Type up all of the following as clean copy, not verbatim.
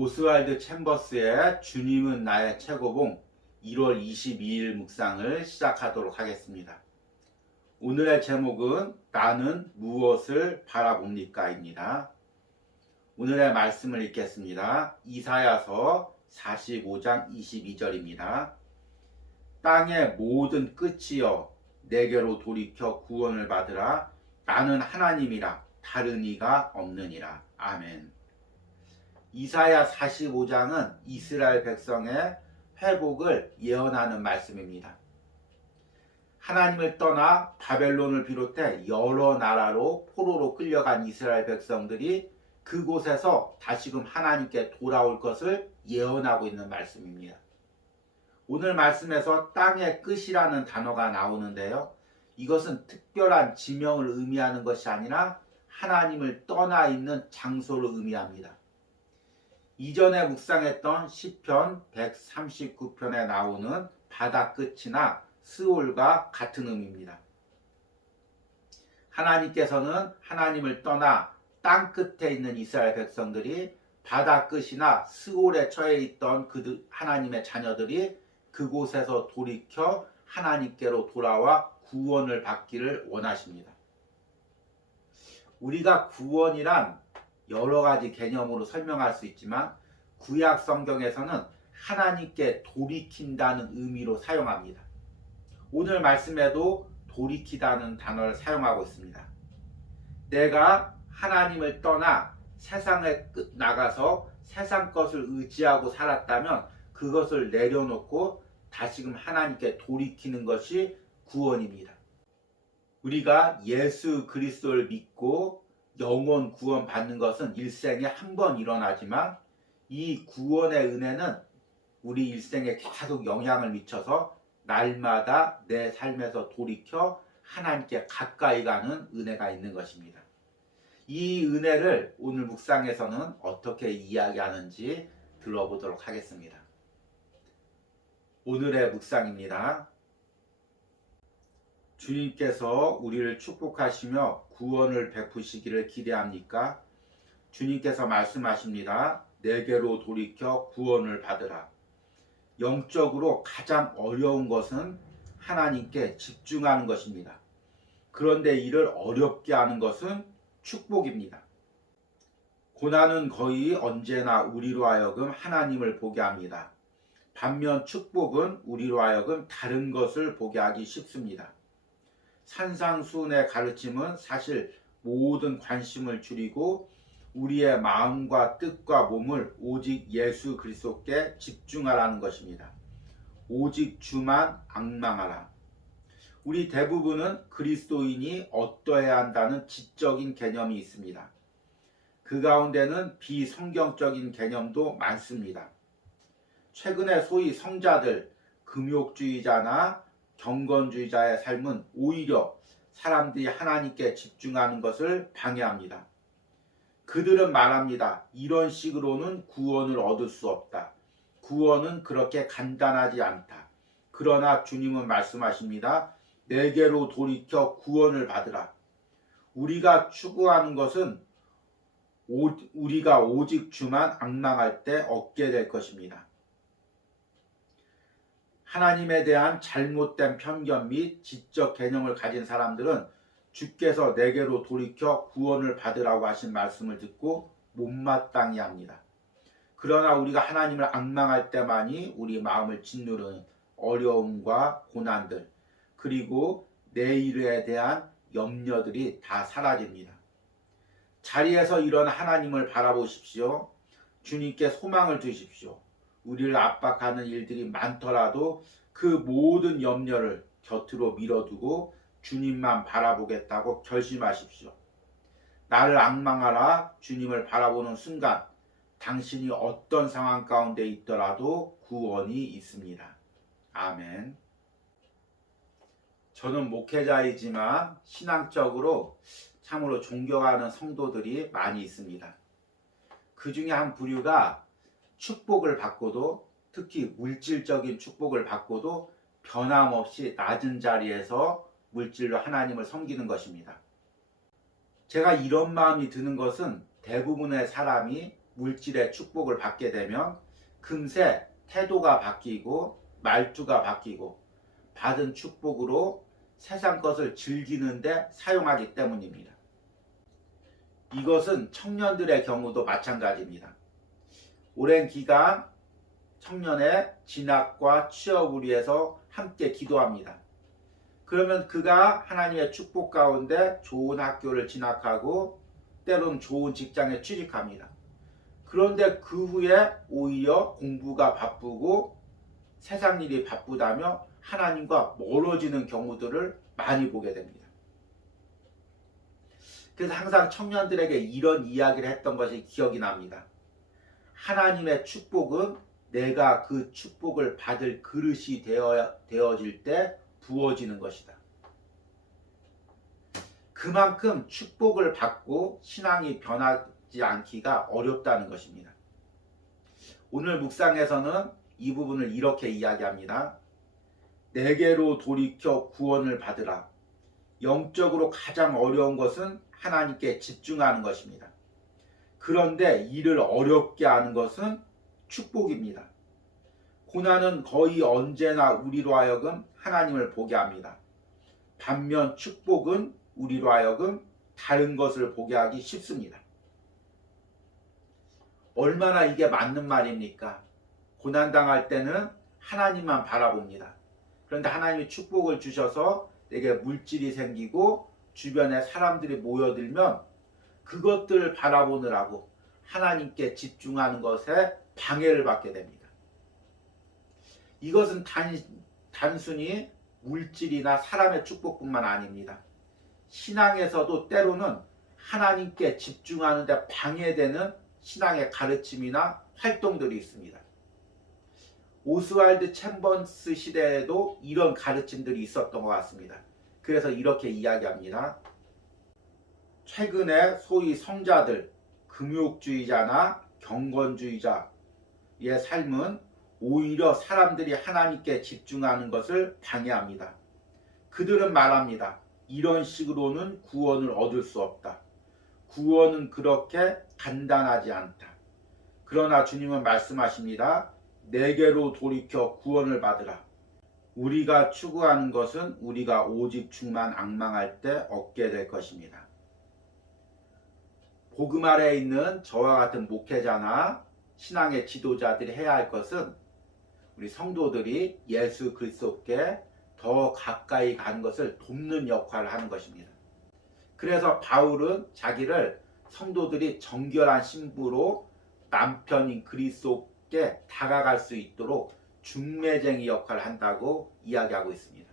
오스왈드 챔버스의 주님은 나의 최고봉 1월 22일 묵상을 시작하도록 하겠습니다. 오늘의 제목은 나는 무엇을 바라봅니까? 입니다. 오늘의 말씀을 읽겠습니다. 이사야서 45장 22절입니다. 땅의 모든 끝이여 내게로 돌이켜 구원을 받으라. 나는 하나님이라 다른 이가 없느니라. 아멘. 이사야 45장은 이스라엘 백성의 회복을 예언하는 말씀입니다. 하나님을 떠나 바벨론을 비롯해 여러 나라로 포로로 끌려간 이스라엘 백성들이 그곳에서 다시금 하나님께 돌아올 것을 예언하고 있는 말씀입니다. 오늘 말씀에서 땅의 끝이라는 단어가 나오는데요. 이것은 특별한 지명을 의미하는 것이 아니라 하나님을 떠나 있는 장소를 의미합니다. 이전에 묵상했던 시편 139편에 나오는 바다 끝이나 스올과 같은 의미입니다. 하나님께서는 하나님을 떠나 땅 끝에 있는 이스라엘 백성들이 바다 끝이나 스올에 처해 있던 그 하나님의 자녀들이 그곳에서 돌이켜 하나님께로 돌아와 구원을 받기를 원하십니다. 우리가 구원이란 여러 가지 개념으로 설명할 수 있지만 구약 성경에서는 하나님께 돌이킨다는 의미로 사용합니다. 오늘 말씀에도 돌이키다는 단어를 사용하고 있습니다. 내가 하나님을 떠나 세상에 나가서 세상 것을 의지하고 살았다면 그것을 내려놓고 다시금 하나님께 돌이키는 것이 구원입니다. 우리가 예수 그리스도를 믿고 영원 구원 받는 것은 일생에 한 번 일어나지만 이 구원의 은혜는 우리 일생에 계속 영향을 미쳐서 날마다 내 삶에서 돌이켜 하나님께 가까이 가는 은혜가 있는 것입니다. 이 은혜를 오늘 묵상에서는 어떻게 이야기하는지 들어보도록 하겠습니다. 오늘의 묵상입니다. 주님께서 우리를 축복하시며 구원을 베푸시기를 기대합니까? 주님께서 말씀하십니다. 내게로 돌이켜 구원을 받으라. 영적으로 가장 어려운 것은 하나님께 집중하는 것입니다. 그런데 이를 어렵게 하는 것은 축복입니다. 고난은 거의 언제나 우리로 하여금 하나님을 보게 합니다. 반면 축복은 우리로 하여금 다른 것을 보게 하기 쉽습니다. 산상수훈의 가르침은 사실 모든 관심을 줄이고 우리의 마음과 뜻과 몸을 오직 예수 그리스도께 집중하라는 것입니다. 오직 주만 앙망하라. 우리 대부분은 그리스도인이 어떠해야 한다는 지적인 개념이 있습니다. 그 가운데는 비성경적인 개념도 많습니다. 최근에 소위 성자들, 금욕주의자나 경건주의자의 삶은 오히려 사람들이 하나님께 집중하는 것을 방해합니다. 그들은 말합니다. 이런 식으로는 구원을 얻을 수 없다. 구원은 그렇게 간단하지 않다. 그러나 주님은 말씀하십니다. 내게로 돌이켜 구원을 받으라. 우리가 추구하는 것은 우리가 오직 주만 앙망할 때 얻게 될 것입니다. 하나님에 대한 잘못된 편견 및 지적 개념을 가진 사람들은 주께서 내게로 돌이켜 구원을 받으라고 하신 말씀을 듣고 못마땅히 합니다. 그러나 우리가 하나님을 앙망할 때만이 우리 마음을 짓누르는 어려움과 고난들 그리고 내일에 대한 염려들이 다 사라집니다. 자리에서 일어나 하나님을 바라보십시오. 주님께 소망을 두십시오. 우리를 압박하는 일들이 많더라도 그 모든 염려를 곁으로 밀어두고 주님만 바라보겠다고 결심하십시오. 나를 앙망하라. 주님을 바라보는 순간 당신이 어떤 상황 가운데 있더라도 구원이 있습니다. 아멘. 저는 목회자이지만 신앙적으로 참으로 존경하는 성도들이 많이 있습니다. 그 중에 한 부류가 축복을 받고도 특히 물질적인 축복을 받고도 변함없이 낮은 자리에서 물질로 하나님을 섬기는 것입니다. 제가 이런 마음이 드는 것은 대부분의 사람이 물질의 축복을 받게 되면 금세 태도가 바뀌고 말투가 바뀌고 받은 축복으로 세상 것을 즐기는데 사용하기 때문입니다. 이것은 청년들의 경우도 마찬가지입니다. 오랜 기간 청년의 진학과 취업을 위해서 함께 기도합니다. 그러면 그가 하나님의 축복 가운데 좋은 학교를 진학하고 때로는 좋은 직장에 취직합니다. 그런데 그 후에 오히려 공부가 바쁘고 세상 일이 바쁘다며 하나님과 멀어지는 경우들을 많이 보게 됩니다. 그래서 항상 청년들에게 이런 이야기를 했던 것이 기억이 납니다. 하나님의 축복은 내가 그 축복을 받을 그릇이 되어질 때 부어지는 것이다. 그만큼 축복을 받고 신앙이 변하지 않기가 어렵다는 것입니다. 오늘 묵상에서는 이 부분을 이렇게 이야기합니다. 내게로 돌이켜 구원을 받으라. 영적으로 가장 어려운 것은 하나님께 집중하는 것입니다. 그런데 이를 어렵게 하는 것은 축복입니다. 고난은 거의 언제나 우리로 하여금 하나님을 보게 합니다. 반면 축복은 우리로 하여금 다른 것을 보게 하기 쉽습니다. 얼마나 이게 맞는 말입니까? 고난당할 때는 하나님만 바라봅니다. 그런데 하나님이 축복을 주셔서 내게 물질이 생기고 주변에 사람들이 모여들면 그것들을 바라보느라고 하나님께 집중하는 것에 방해를 받게 됩니다. 이것은 단순히 물질이나 사람의 축복뿐만 아닙니다. 신앙에서도 때로는 하나님께 집중하는 데 방해되는 신앙의 가르침이나 활동들이 있습니다. 오스왈드 챔버스 시대에도 이런 가르침들이 있었던 것 같습니다. 그래서 이렇게 이야기합니다. 최근에 소위 성자들, 금욕주의자나 경건주의자의 삶은 오히려 사람들이 하나님께 집중하는 것을 방해합니다. 그들은 말합니다. 이런 식으로는 구원을 얻을 수 없다. 구원은 그렇게 간단하지 않다. 그러나 주님은 말씀하십니다. 내게로 돌이켜 구원을 받으라. 우리가 추구하는 것은 우리가 오직 주만 앙망할 때 얻게 될 것입니다. 복음 아래에 있는 저와 같은 목회자나 신앙의 지도자들이 해야 할 것은 우리 성도들이 예수 그리스도께 더 가까이 가는 것을 돕는 역할을 하는 것입니다. 그래서 바울은 자기를 성도들이 정결한 신부로 남편인 그리스도께 다가갈 수 있도록 중매쟁이 역할을 한다고 이야기하고 있습니다.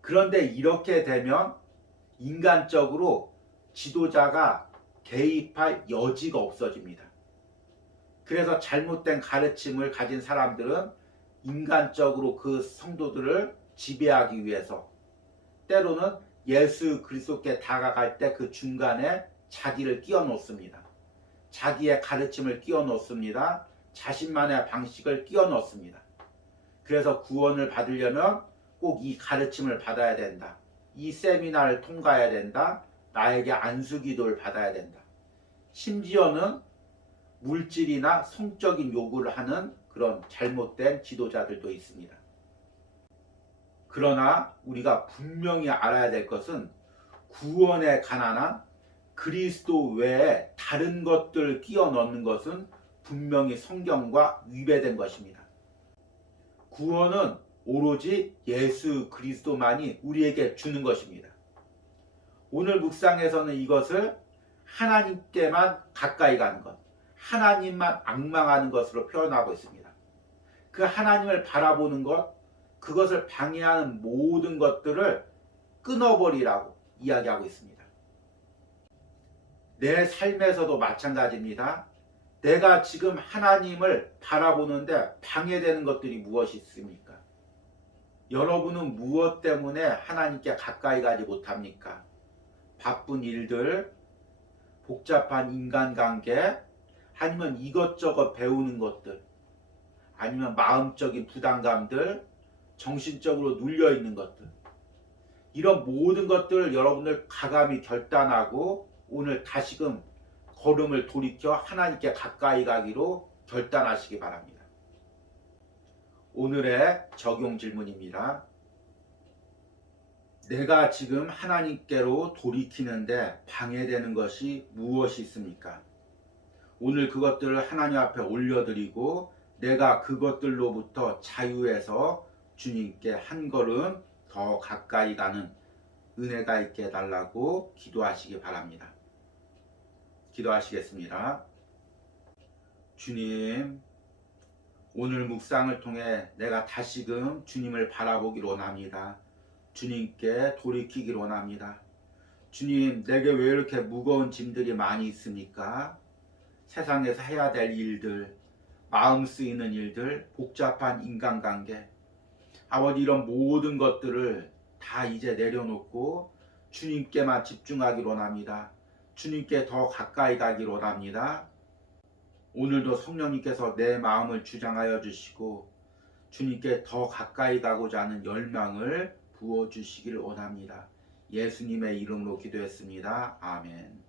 그런데 이렇게 되면 인간적으로 지도자가 개입할 여지가 없어집니다. 그래서 잘못된 가르침을 가진 사람들은 인간적으로 그 성도들을 지배하기 위해서 때로는 예수 그리스도께 다가갈 때 그 중간에 자기를 끼워 놓습니다. 자기의 가르침을 끼워 놓습니다. 자신만의 방식을 끼워 넣습니다. 그래서 구원을 받으려면 꼭 이 가르침을 받아야 된다. 이 세미나를 통과해야 된다. 나에게 안수기도를 받아야 된다. 심지어는 물질이나 성적인 요구를 하는 그런 잘못된 지도자들도 있습니다. 그러나 우리가 분명히 알아야 될 것은 구원에 관한 그리스도 외에 다른 것들을 끼워 넣는 것은 분명히 성경과 위배된 것입니다. 구원은 오로지 예수 그리스도만이 우리에게 주는 것입니다. 오늘 묵상에서는 이것을 하나님께만 가까이 가는 것, 하나님만 앙망하는 것으로 표현하고 있습니다. 그 하나님을 바라보는 것, 그것을 방해하는 모든 것들을 끊어버리라고 이야기하고 있습니다. 내 삶에서도 마찬가지입니다. 내가 지금 하나님을 바라보는데 방해되는 것들이 무엇이 있습니까? 여러분은 무엇 때문에 하나님께 가까이 가지 못합니까? 바쁜 일들, 복잡한 인간관계, 아니면 이것저것 배우는 것들, 아니면 마음적인 부담감들, 정신적으로 눌려있는 것들, 이런 모든 것들을 여러분들 가감히 결단하고 오늘 다시금 걸음을 돌이켜 하나님께 가까이 가기로 결단하시기 바랍니다. 오늘의 적용 질문입니다. 내가 지금 하나님께로 돌이키는데 방해되는 것이 무엇이 있습니까? 오늘 그것들을 하나님 앞에 올려드리고 내가 그것들로부터 자유해서 주님께 한 걸음 더 가까이 가는 은혜가 있게 해달라고 기도하시기 바랍니다. 기도하시겠습니다. 주님, 오늘 묵상을 통해 내가 다시금 주님을 바라보기로 원합니다. 주님께 돌이키기로 원합니다. 주님, 내게 왜 이렇게 무거운 짐들이 많이 있습니까? 세상에서 해야 될 일들, 마음 쓰이는 일들, 복잡한 인간관계, 아버지 이런 모든 것들을 다 이제 내려놓고 주님께만 집중하기로 원합니다. 주님께 더 가까이 가기로 원합니다. 오늘도 성령님께서 내 마음을 주장하여 주시고 주님께 더 가까이 가고자 하는 열망을 부어주시기를 원합니다. 예수님의 이름으로 기도했습니다. 아멘.